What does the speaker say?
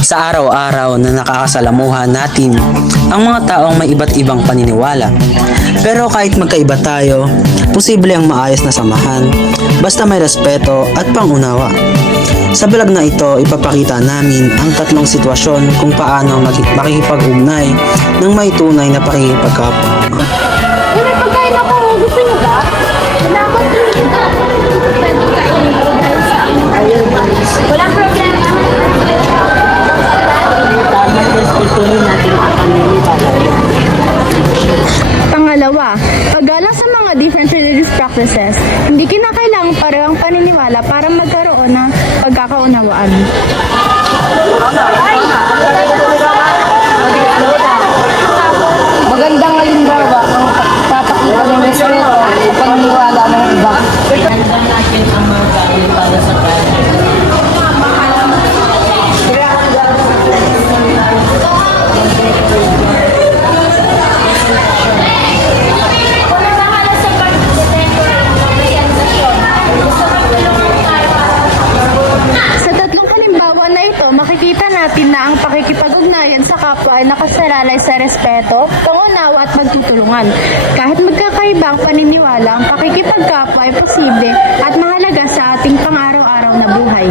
Sa araw-araw na nakakasalamuha natin ang mga taong may iba't ibang paniniwala. Pero kahit magkaiba tayo, posible ang maayos na samahan basta may respeto at pangunawa. Sa vlog na ito, ipapakita namin ang tatlong sitwasyon kung paano makikipag-ugnay ng may tunay na pakikipagkapwa. May pagkain ako. Gusto niyo ba? Salamat din. Pwede kainin ko dahil sa ayun. Walang problema. Tama, respetuhin natin ang paniniwala. Pangalawa, paggalang sa mga different religious practices, hindi kinakailangang parehong paniniwala para magkaroon ng pagkakaunawaan. Magandang halimbawa ang papakita ng respeto at paniniwala ng iba. Handa natin ang mga bagay para sa kanya. Sa tatlong halimbawa na ito, makikita natin na ang pakikipag-ugnayan sa kapwa ay nakasalalay sa respeto, pangunawa at pagtutulungan. Kahit magkakaiba ang paniniwala, ang pakikipagkapwa ay posible at mahalaga sa ating pang-araw-araw na buhay.